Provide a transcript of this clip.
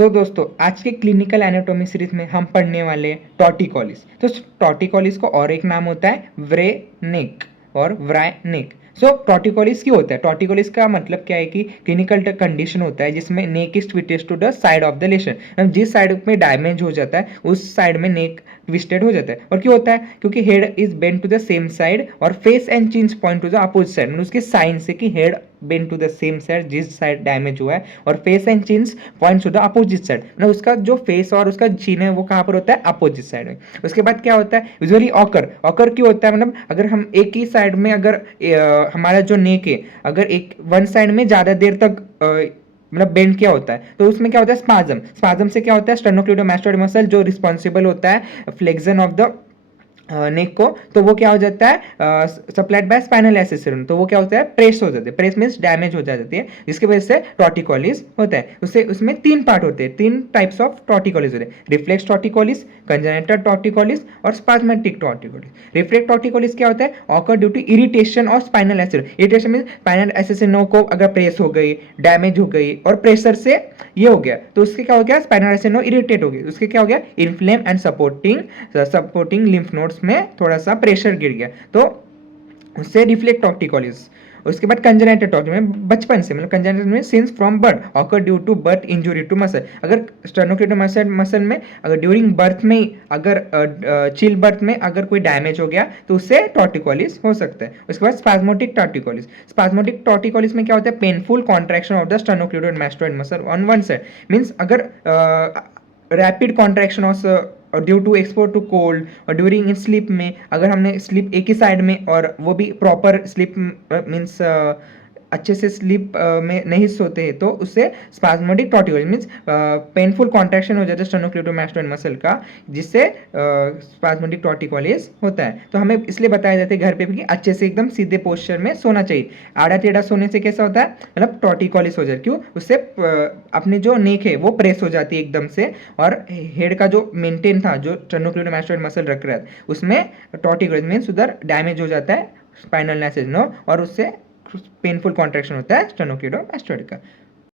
सो दोस्तों, आज के क्लिनिकल एनाटॉमी सीरीज में हम पढ़ने वाले हैं टॉर्टिकोलिस। तो टॉर्टिकोलिस को और एक नाम होता है व्रेनिक और व्रायनिक। सो टॉर्टिकोलिस क्यों होता है? टॉर्टिकोलिस का मतलब क्या है कि क्लिनिकल कंडीशन होता है जिसमें neck is twisted to the side of the lesion. जिस साइड में डैमेज हो जाता है उस साइड में नेक ट्विस्टेड हो जाता है। और क्यों होता है? क्योंकि head is bend to the same side और face and chins point to the opposite side. मतलब उसके साइन से कि head bend to the same side जिस साइड डैमेज हुआ है और face and chins point to the opposite side. मतलब उसका जो फेस और उसका चिन है वो कहाँ पर होता है? अपोजिट साइड में। उसके बाद क्या होता है? यूजुअली ऑकर ऑकर क्यों होता है? मतलब अगर हम एक ही साइड में अगर हमारा जो नेक है अगर एक वन साइड में ज्यादा देर तक मतलब बेंड किया होता है तो उसमें क्या होता है? स्पाज्म। स्पाज्म से क्या होता है? स्टेनोक्लेडोमास्टोइड मसल जो रिस्पॉन्सिबल होता है फ्लेक्शन ऑफ द नेक को, तो वो क्या हो जाता है? सप्लाइड बाय स्पाइनल एसेसिन, तो वो क्या होता है? प्रेस हो जाते हैं। प्रेस मींस डैमेज हो जाती है, जिसकी वजह से टॉर्टिकोलिस होता है। उससे उसमें तीन पार्ट होते हैं, तीन टाइप्स ऑफ टॉर्टिकोलिस होते हैं: रिफ्लेक्स टॉर्टिकोलिस, कंजेनिटल टॉर्टिकोलिस और स्पाज्मेटिक टॉर्टिकोलिस। रिफ्लेक्स टॉर्टिकोलिस क्या होता है? Occur due to irritation of spinal एसेसिन। इरिटेशन मींस स्पाइनल एसेसिनो को अगर प्रेस हो गई, डैमेज हो गई और प्रेशर से ये हो गया तो उसके क्या हो गया? स्पाइनल एसेसिनो इरिटेट हो गई, उसके क्या हो गया? Inflame and supporting lymph nodes में थोड़ा सा प्रेशर गिर गया तो उससे रिफ्लेक्स टॉर्टिकोलिस। उसके बाद कंजेनिटल टॉर्टिकोलिस में बचपन से, मतलब कंजेनिटल में since from birth occur due to birth injury to muscle. अगर स्टेनोक्लेडोमास्टोइड मसल में अगर ड्यूरिंग बर्थ में अगर चिल बर्थ में अगर कोई डैमेज हो गया तो उससे टॉर्टिकोलिस हो सकता है। उसके बाद स्पाज्मोटिक टॉर्टिकोलिस। स्पाज्मोटिक टॉर्टिकोलिस में क्या होता है? Painful contraction of the sternocleidomastoid muscle on one side. Means अगर rapid contraction of due to expose to cold और ड्यूरिंग इन स्लीप में अगर हमने स्लीप एक ही साइड में और वो भी प्रॉपर स्लीप मीन्स अच्छे से स्लीप में नहीं सोते हैं तो उससे spasmodic torticollis means painful contraction हो जाता है स्टेनोक्लेडोमास्टोइड मसल का, जिससे स्पाज्मोटिक टॉर्टिकोलिस होता है। तो हमें इसलिए बताया जाता है घर पे भी कि अच्छे से एकदम सीधे पोस्चर में सोना चाहिए। आड़ा टेढ़ा सोने से कैसा होता है? मतलब टॉर्टिकोलिस हो जाता है। क्यों? उससे अपने जो नेक है वो प्रेस हो जाती है एकदम से और हेड का जो मेंटेन था जो स्टेनोक्लेडोमास्टोइड मसल रख रहा है उसमें टॉर्टिकोलिस मीन्स उधर डैमेज हो जाता है स्पाइनल नेसेस नो और उससे पेनफुल कॉन्ट्रैक्शन होता है स्टेनोक्लेडोमास्टोइड का।